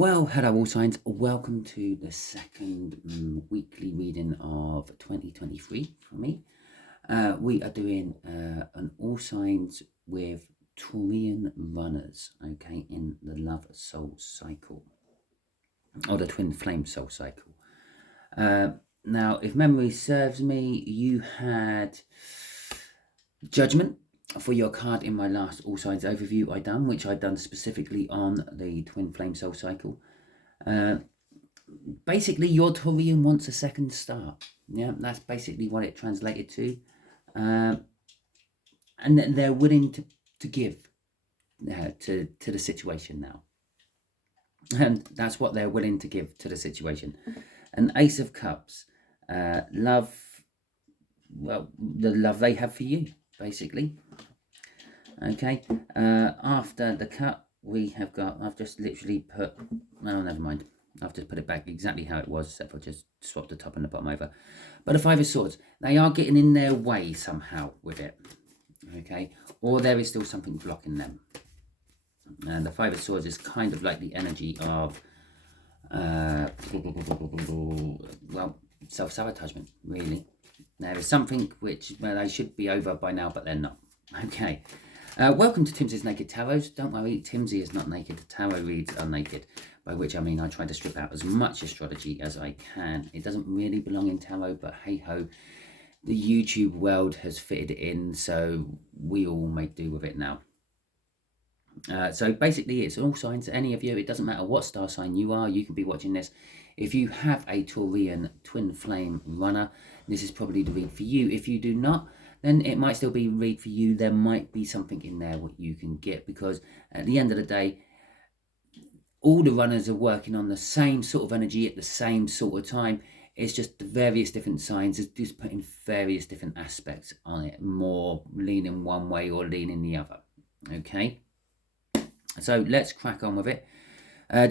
Well, hello all signs. Welcome to the second weekly reading of 2023 for me. We are doing an all signs with Taurian runners, okay, in the love soul cycle, or the twin flame soul cycle. Now, if memory serves me, you had judgment for your card in my last all signs overview which I done specifically on the twin flame soul cycle. Basically, your Taurian wants a second start. Yeah, that's basically what it translated to. And they're willing to give to the situation now. And that's what they're willing to give to the situation. An Ace of Cups. Love, well, the love they have for you, basically. Okay, after the cup, we have got, I've just literally put, no, never mind. I've just put it back exactly how it was, except for just swapped the top and the bottom over. But the Five of Swords, they are getting in their way somehow with it. Okay, or there is still something blocking them. And the Five of Swords is kind of like the energy of, well, self-sabotagement, really. There is something which, well, they should be over by now, but they're not. Okay. Welcome to Timsy's Naked Tarot. Don't worry, Timsy is not naked. The tarot reads are naked, by which I mean I try to strip out as much astrology as I can. It doesn't really belong in tarot, but hey-ho, the YouTube world has fitted it in, so we all make do with it now. So basically, it's all signs, any of you, it doesn't matter what star sign you are, you can be watching this. If you have a Taurian twin flame runner, this is probably the read for you. If you do not, then it might still be a read for you. There might be something in there what you can get, because at the end of the day, all the runners are working on the same sort of energy at the same sort of time. It's just the various different signs is just putting various different aspects on it, more leaning one way or leaning the other. Okay, so let's crack on with it.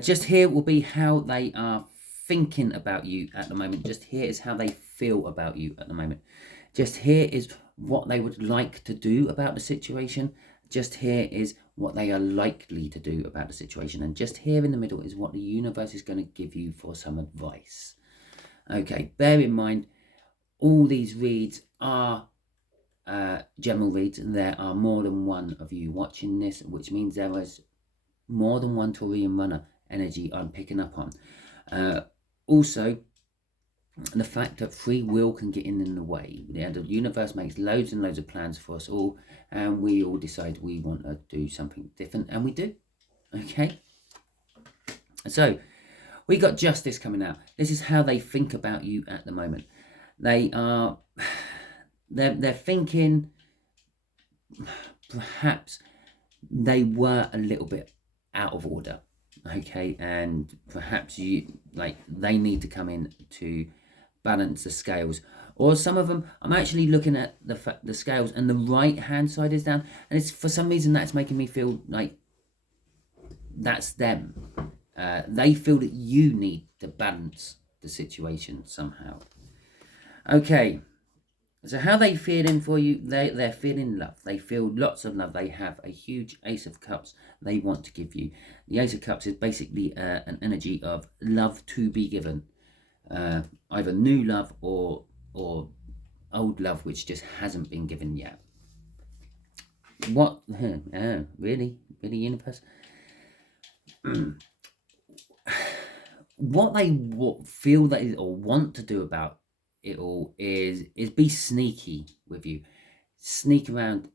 Just here will be how they are thinking about you at the moment. Just here is how they feel about you at the moment. Just here is what they would like to do about the situation. Just here is what they are likely to do about the situation. And just here in the middle is what the universe is going to give you for some advice. Okay, bear in mind, all these reads are general reads. There are more than one of you watching this, which means there is more than one Taurian runner energy I'm picking up on. Also, the fact that free will can get in the way. The universe makes loads and loads of plans for us all, and we all decide we want to do something different, and we do. Okay, so we got justice coming out. This is how they think about you at the moment. They are, they're thinking perhaps they were a little bit out of order. Okay, and perhaps they need to come in to balance the scales. Or some of them, I'm actually looking at the scales and the right hand side is down, and it's for some reason that's making me feel like that's them. They feel that you need to balance the situation somehow. Okay, so how they feeling for you? They're feeling love. They feel lots of love. They have a huge Ace of Cups they want to give you. The Ace of Cups is basically an energy of love to be given. Either new love or old love which just hasn't been given yet. What? Really, universe? What they feel that is, or want to do about it all is be sneaky with you, sneak around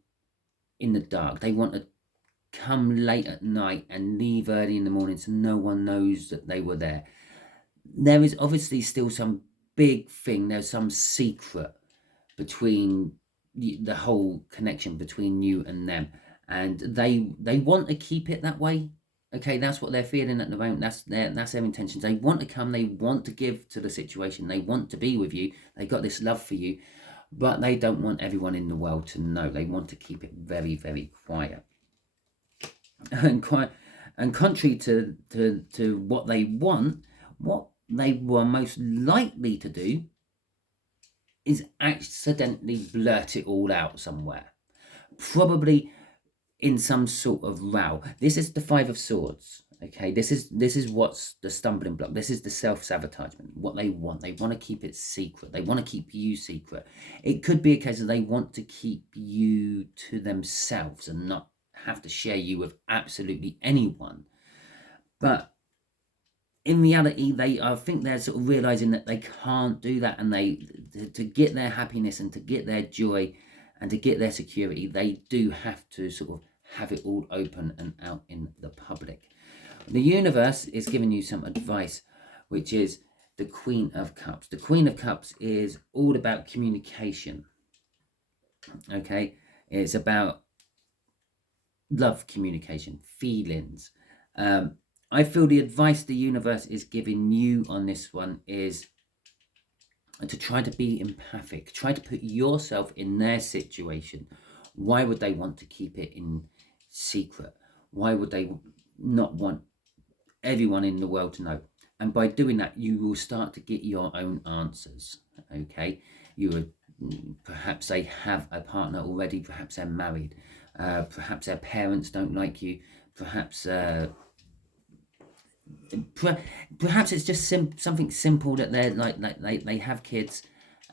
in the dark. They want to come late at night and leave early in the morning so no one knows that they were there. There is obviously still some big thing, there's some secret between the whole connection between you and them, and they want to keep it that way. Okay, that's what they're feeling at the moment. That's their intentions. They want to come, they want to give to the situation, they want to be with you, they got this love for you, but they don't want everyone in the world to know. They want to keep it very, very quiet. And contrary to what they want, what they were most likely to do is accidentally blurt it all out somewhere, probably in some sort of row. This is the Five of Swords. Okay, this is what's the stumbling block. This is the self-sabotagement. What they want to keep it secret. They want to keep you secret. It could be a case of they want to keep you to themselves and not have to share you with absolutely anyone. But in reality, I think they're sort of realizing that they can't do that, and to get their happiness and to get their joy and to get their security, they do have to sort of have it all open and out in the public. The universe is giving you some advice, which is the Queen of Cups. The Queen of Cups is all about communication. Okay, it's about love, communication, feelings. I feel the advice the universe is giving you on this one is to try to be empathic. Try to put yourself in their situation. Why would they want to keep it in secret? Why would they not want everyone in the world to know? And by doing that, you will start to get your own answers. Okay, perhaps they have a partner already, perhaps they're married, perhaps their parents don't like you, perhaps perhaps it's just something simple that they're like they have kids,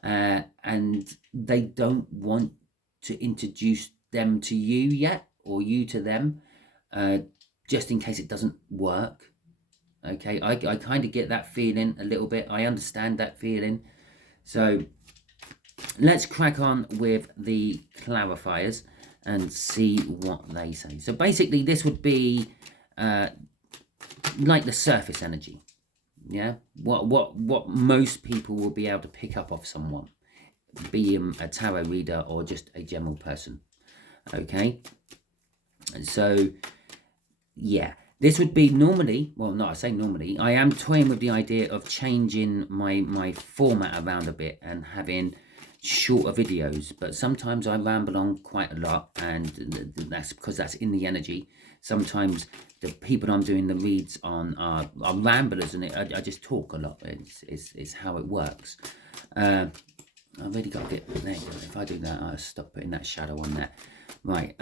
and they don't want to introduce them to you yet, or you to them, just in case it doesn't work. Okay, I kind of get that feeling a little bit. I understand that feeling. So let's crack on with the clarifiers and see what they say. So basically this would be like the surface energy. Yeah, what most people will be able to pick up off someone, be a tarot reader or just a general person. Okay, so yeah, this would be normally, well, no, I say normally, I am toying with the idea of changing my format around a bit and having shorter videos, but sometimes I ramble on quite a lot, and that's because that's in the energy. Sometimes the people I'm doing the reads on are ramblers, and I just talk a lot. It's how it works. I've really got to get, there you go. If I do that, I'll stop putting that shadow on there. Right,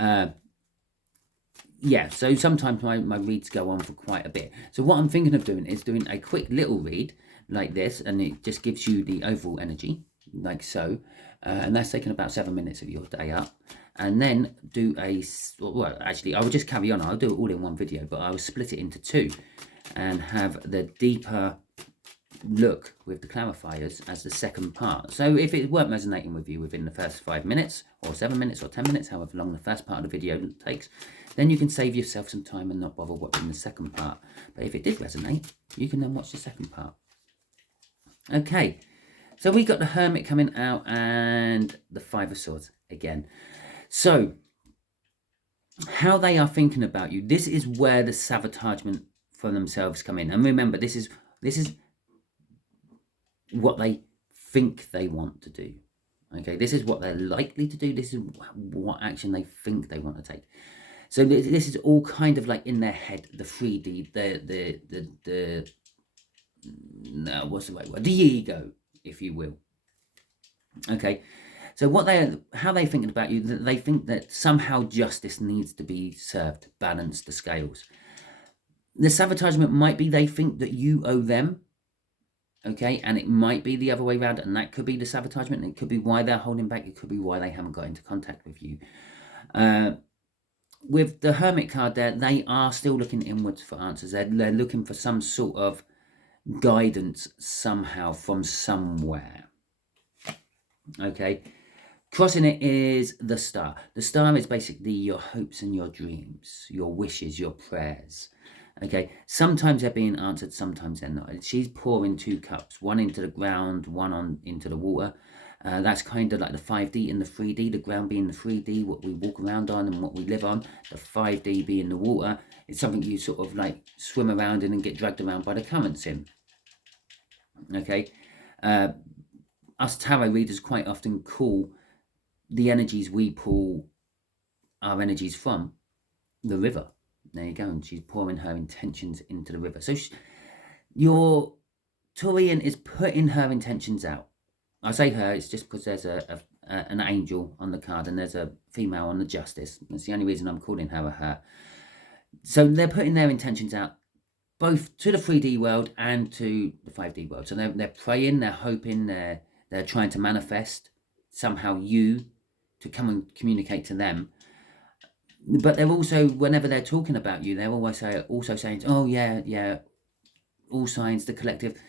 yeah, so sometimes my reads go on for quite a bit. So what I'm thinking of doing is doing a quick little read like this, and it just gives you the overall energy, like so. And that's taking about 7 minutes of your day up. And then do well, actually, I will just carry on. I'll do it all in one video, but I will split it into two and have the deeper look with the clarifiers as the second part. So if it weren't resonating with you within the first 5 minutes or 7 minutes or 10 minutes, however long the first part of the video takes, then you can save yourself some time and not bother watching the second part. But if it did resonate, you can then watch the second part. Okay, so we got the Hermit coming out and the Five of Swords again. So how they are thinking about you, this is where the sabotagement for themselves come in. And remember, this is what they think they want to do. Okay, this is what they're likely to do. This is what action they think they want to take. So this is all kind of like in their head, the 3D, no, what's the right word? The ego, if you will. Okay, so how they're thinking about you, they think that somehow justice needs to be served to balance the scales. The sabotagement might be they think that you owe them. Okay, and it might be the other way around, and that could be the sabotagement, and it could be why they're holding back. It could be why they haven't got into contact with you. With the Hermit card there, they are still looking inwards for answers. They're looking for some sort of guidance somehow from somewhere. Okay, crossing it is the Star. The Star is basically your hopes and your dreams, your wishes, your prayers. Okay, sometimes they're being answered, sometimes they're not. She's pouring 2 cups, one into the ground, one into the water. That's kind of like the 5D and the 3D, the ground being the 3D, what we walk around on and what we live on. The 5D being the water. It's something you sort of like swim around in and get dragged around by the currents in. Okay, us tarot readers quite often call the energies we pull our energies from the river. There you go, and she's pouring her intentions into the river. So your Taurian is putting her intentions out. I say her, it's just because there's an angel on the card and there's a female on the Justice. That's the only reason I'm calling her a her. So they're putting their intentions out both to the 3D world and to the 5D world. So they're praying, they're hoping, they're trying to manifest somehow you to come and communicate to them. But they're also, whenever they're talking about you, they're always also saying, oh yeah, all signs, the collective,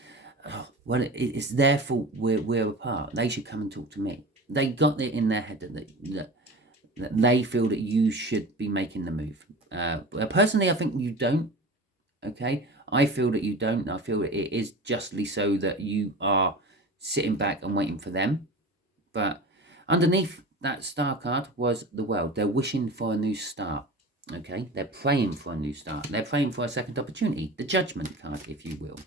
oh, well, it's their fault we're apart. They should come and talk to me. They got it in their head that they feel that you should be making the move. Personally, I think you don't. Okay, I feel that you don't. I feel that it is justly so that you are sitting back and waiting for them. But underneath that star card was the world. They're wishing for a new start. Okay, they're praying for a new start. They're praying for a second opportunity. The judgment card, if you will.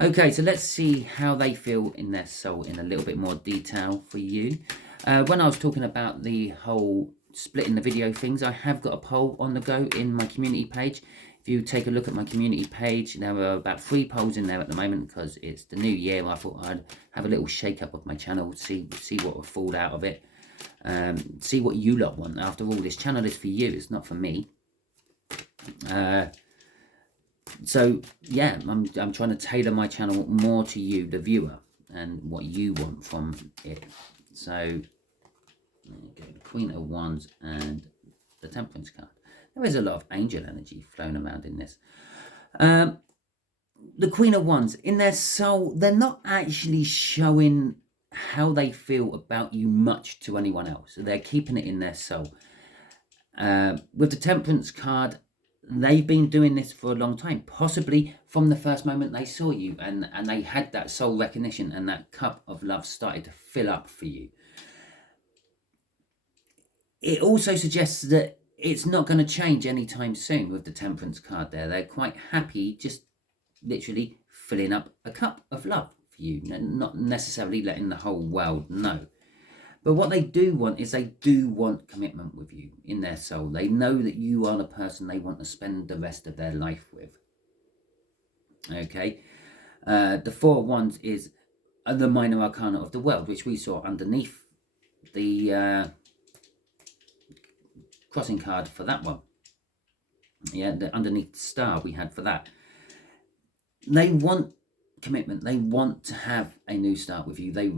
Okay, so let's see how they feel in their soul in a little bit more detail for you. When I was talking about the whole splitting the video things, I have got a poll on the go in my community page. If you take a look at my community page, there are about 3 polls in there at the moment because it's the new year. I thought I'd have a little shake up of my channel, see what will fall out of it, see what you lot want. After all, this channel is for you, it's not for me. So yeah, I'm trying to tailor my channel more to you, the viewer, and what you want from it. So there you go, the Queen of Wands and the Temperance card. There is a lot of angel energy flowing around in this. The Queen of Wands, in their soul, they're not actually showing how they feel about you much to anyone else. They're keeping it in their soul. With the Temperance card, they've been doing this for a long time, possibly from the first moment they saw you, and they had that soul recognition, and that cup of love started to fill up for you. It also suggests that it's not going to change anytime soon with the Temperance card there. They're quite happy just literally filling up a cup of love for you, not necessarily letting the whole world know. But what they do want is they do want commitment with you in their soul. They know that you are the person they want to spend the rest of their life with. Okay. The 4 of Wands is the minor arcana of the world, which we saw underneath the crossing card for that one. Yeah, underneath the star we had for that. They want commitment. They want to have a new start with you. They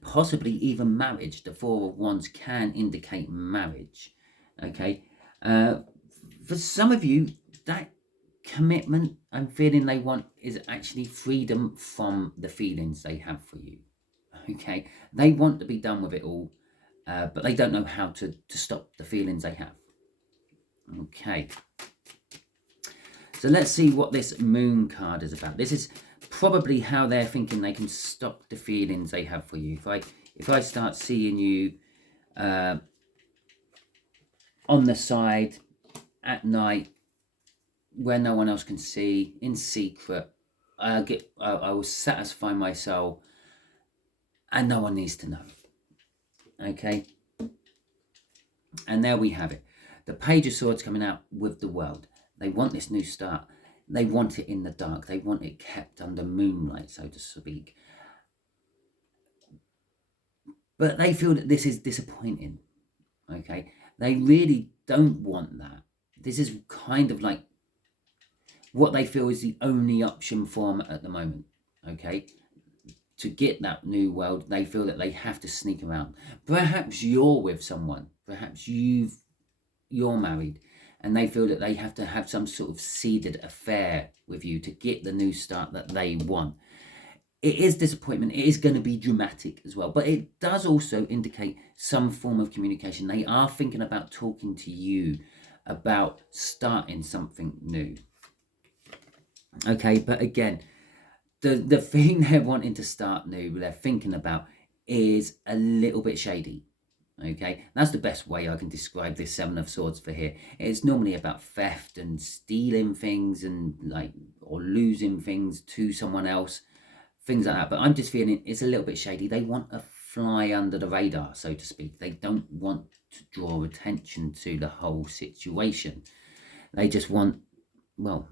possibly even marriage. The 4 of Wands can indicate marriage. Okay. For some of you, that commitment and feeling they want is actually freedom from the feelings they have for you. Okay. They want to be done with it all. But they don't know how to stop the feelings they have. Okay. So let's see what this Moon card is about. This is probably how they're thinking they can stop the feelings they have for you. If I start seeing you on the side at night where no one else can see, in secret, I will satisfy my soul and no one needs to know. Okay, and there we have it. The Page of Swords coming out with the world. They want this new start. They want it in the dark. They want it kept under moonlight, so to speak. But they feel that this is disappointing. Okay, they really don't want that. This is kind of like what they feel is the only option for them at the moment. Okay, to get that new world, they feel that they have to sneak around. Perhaps you're with someone. Perhaps you're married, and they feel that they have to have some sort of seeded affair with you to get the new start that they want. It is disappointment. It is going to be dramatic as well, but it does also indicate some form of communication. They are thinking about talking to you about starting something new. Okay, but again, the thing they're wanting to start new, they're thinking about, is a little bit shady. Okay, that's the best way I can describe this 7 of Swords for here. It's normally about theft and stealing things and or losing things to someone else, things like that. But I'm just feeling it's a little bit shady. They want to fly under the radar, so to speak. They don't want to draw attention to the whole situation. They just want, well,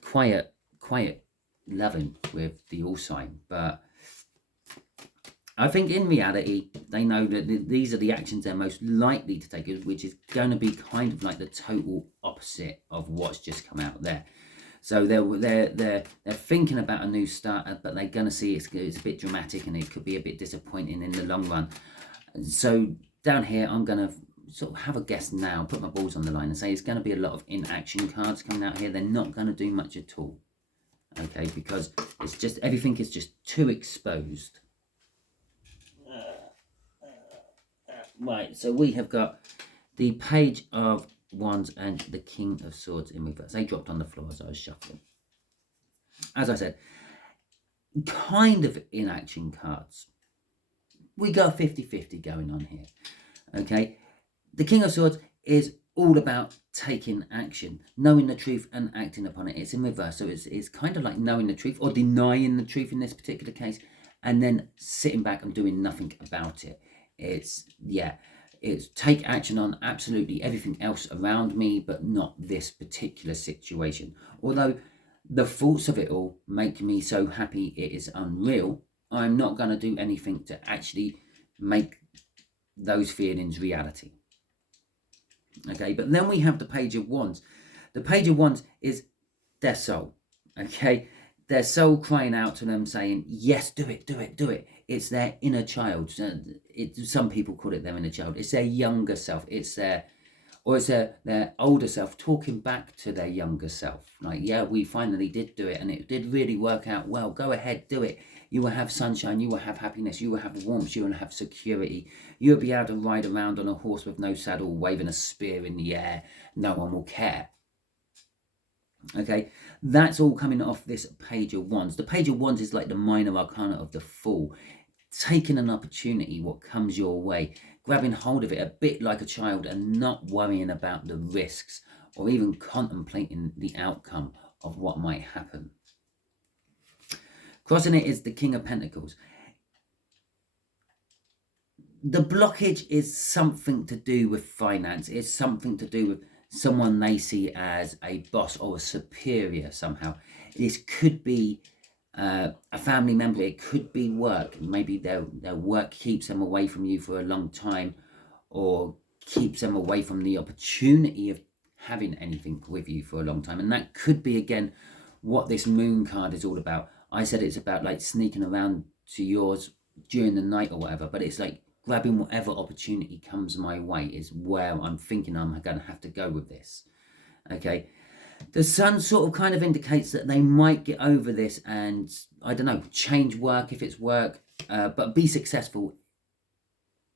quiet loving with the all sign. But I think in reality, they know that these are the actions they're most likely to take, which is going to be kind of like the total opposite of what's just come out there. So they're thinking about a new start, but they're going to see it's a bit dramatic and it could be a bit disappointing in the long run. So down here, I'm going to sort of have a guess now, put my balls on the line and say it's going to be a lot of inaction cards coming out here. They're not going to do much at all. Okay, because it's just, everything is just too exposed. Right, so we have got the Page of Wands and the King of Swords in reverse. They dropped on the floor as I was shuffling. As I said, kind of inaction cards. We got 50-50 going on here. Okay, the King of Swords is all about taking action, knowing the truth and acting upon it. It's in reverse, so it's kind of like knowing the truth or denying the truth in this particular case, and then sitting back and doing nothing about it. It's take action on absolutely everything else around me, but not this particular situation. Although the thoughts of it all make me so happy it is unreal, I'm not going to do anything to actually make those feelings reality. Okay, but then we have the Page of Wands. The Page of Wands is their soul. Okay, their soul crying out to them saying, yes, do it, do it, do it. It's their inner child. Some people call it their inner child. It's their younger self. It's their older self talking back to their younger self. Like, yeah, we finally did do it and it did really work out well. Go ahead, do it. You will have sunshine, you will have happiness, you will have warmth, you will have security. You will be able to ride around on a horse with no saddle, waving a spear in the air. No one will care. Okay, that's all coming off this Page of Wands. The Page of Wands is like the minor arcana of the Fool. Taking an opportunity, what comes your way, grabbing hold of it a bit like a child and not worrying about the risks or even contemplating the outcome of what might happen. Crossing it is the King of Pentacles. The blockage is something to do with finance. It's something to do with someone they see as a boss or a superior somehow. This could be a family member. It could be work. Maybe their work keeps them away from you for a long time, or keeps them away from the opportunity of having anything with you for a long time. And that could be, again, what this Moon card is all about. I said it's about like sneaking around to yours during the night or whatever, but it's like grabbing whatever opportunity comes my way is where I'm thinking I'm going to have to go with this. Okay, the Sun sort of kind of indicates that they might get over this and, I don't know, change work if it's work, but be successful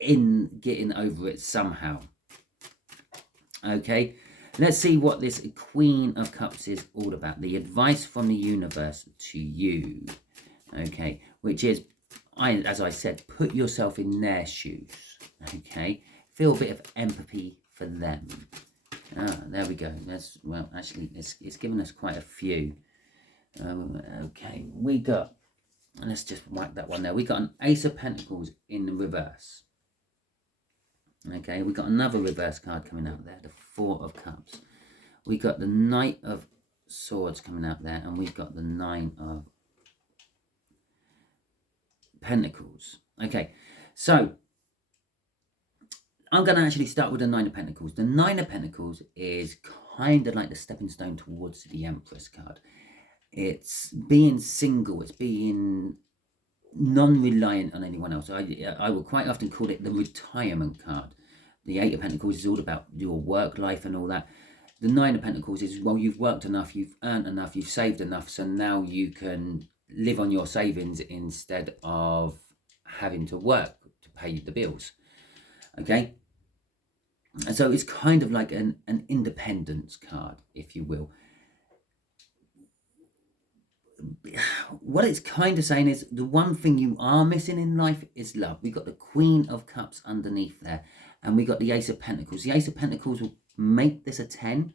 in getting over it somehow. Okay, let's see what this Queen of Cups is all about. The advice from the universe to you. Okay, which is, as I said, put yourself in their shoes. Okay, feel a bit of empathy for them. There we go. Well, actually, it's given us quite a few. Okay, we got, and let's just whack that one there. We got an Ace of Pentacles in the reverse. Okay, we got another reverse card coming out there, the Four of Cups. We got the Knight of Swords coming out there, and we've got the Nine of Pentacles. Okay, so I'm going to actually start with the Nine of Pentacles. The Nine of Pentacles is kind of like the stepping stone towards the Empress card. It's being single, it's being non-reliant on anyone else. I will quite often call it the retirement card. The Eight of Pentacles is all about your work life and all that. The Nine of Pentacles is, well, you've worked enough, you've earned enough, you've saved enough, so now you can live on your savings instead of having to work to pay the bills. Okay, and so it's kind of like an independence card, if you will. What it's kind of saying is the one thing you are missing in life is love. We got the Queen of Cups underneath there, and we got the Ace of Pentacles. The Ace of Pentacles will make this a 10.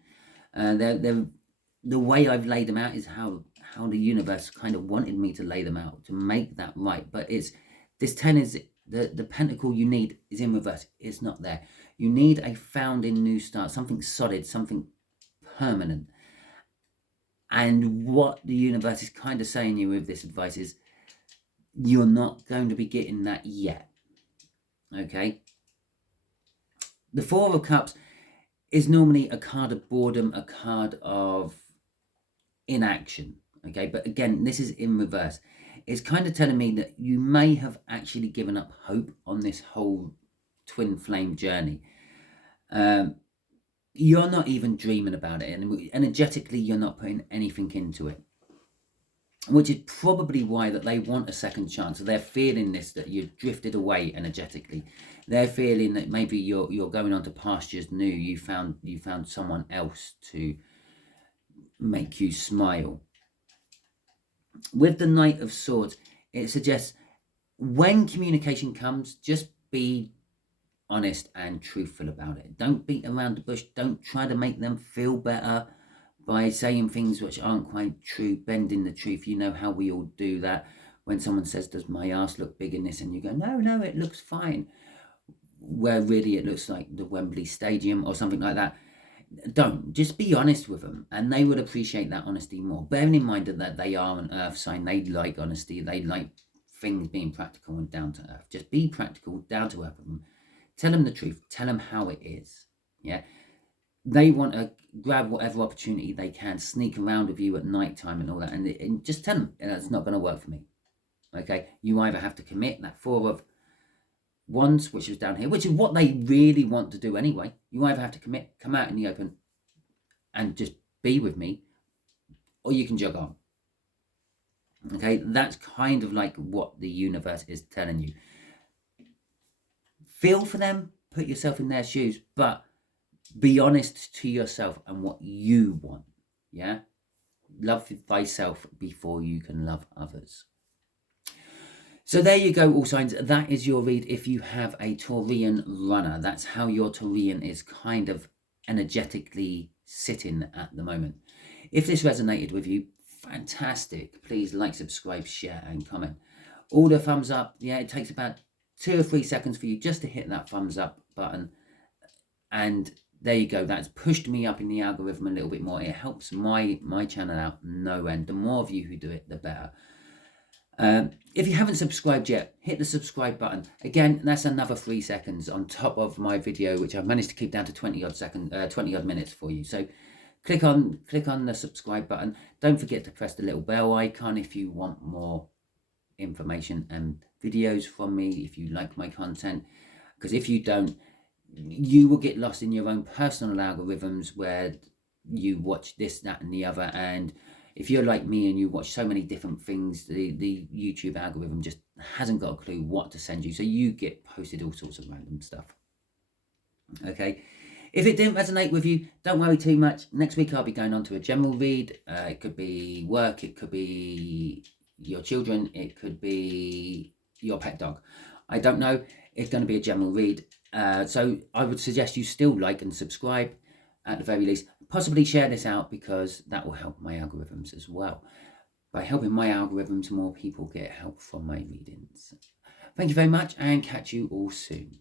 The way I've laid them out is how the universe kind of wanted me to lay them out to make that right. But it's, this 10 is the pentacle you need is in reverse. It's not there. You need a founding new start, something solid, something permanent. And what the universe is kind of saying you with this advice is you're not going to be getting that yet. Okay? The Four of Cups is normally a card of boredom, a card of inaction. Okay, but again, this is in reverse. It's kind of telling me that you may have actually given up hope on this whole twin flame journey. You're not even dreaming about it, and energetically you're not putting anything into it, which is probably why that they want a second chance. So they're feeling this, that you've drifted away energetically. They're feeling that maybe you're going on to pastures new. You found someone else to make you smile. With the Knight of Swords, it suggests when communication comes, just be honest and truthful about it. Don't beat around the bush. Don't try to make them feel better by saying things which aren't quite true, bending the truth. You know how we all do that. When someone says, does my ass look big in this? And you go, no, it looks fine. Where really it looks like the Wembley Stadium or something like that. Don't. Just be honest with them, and they would appreciate that honesty more. Bearing in mind that they are an earth sign, they like honesty, they like things being practical and down to earth. Just be practical, down to earth with them. Tell them the truth. Tell them how it is. Yeah. They want to grab whatever opportunity they can, sneak around with you at night time and all that, and just tell them that's not going to work for me. Okay. You either have to commit that 4 of Wands, which is down here, which is what they really want to do anyway. You either have to commit, come out in the open, and just be with me, or you can jog on. Okay, that's kind of like what the universe is telling you. Feel for them, put yourself in their shoes, but be honest to yourself and what you want. Yeah, love thyself before you can love others. So there you go, all signs. That is your read if you have a Taurian runner. That's how your Taurian is kind of energetically sitting at the moment. If this resonated with you, fantastic. Please like, subscribe, share, and comment. All the thumbs up. Yeah, it takes about 2 or 3 seconds for you just to hit that thumbs up button. And there you go. That's pushed me up in the algorithm a little bit more. It helps my channel out no end. The more of you who do it, the better. If you haven't subscribed yet, hit the subscribe button. Again, that's another 3 seconds on top of my video, which I've managed to keep down to 20 odd minutes for you. So click on the subscribe button. Don't forget to press the little bell icon if you want more information and videos from me, if you like my content. Because if you don't, you will get lost in your own personal algorithms where you watch this, that, and the other. And if you're like me and you watch so many different things, the YouTube algorithm just hasn't got a clue what to send you. So you get posted all sorts of random stuff. Okay. If it didn't resonate with you, don't worry too much. Next week I'll be going on to a general read. It could be work. It could be your children. It could be your pet dog. I don't know. It's going to be a general read. So I would suggest you still like and subscribe at the very least. Possibly share this out because that will help my algorithms as well. By helping my algorithms, more people get help from my readings. Thank you very much and catch you all soon.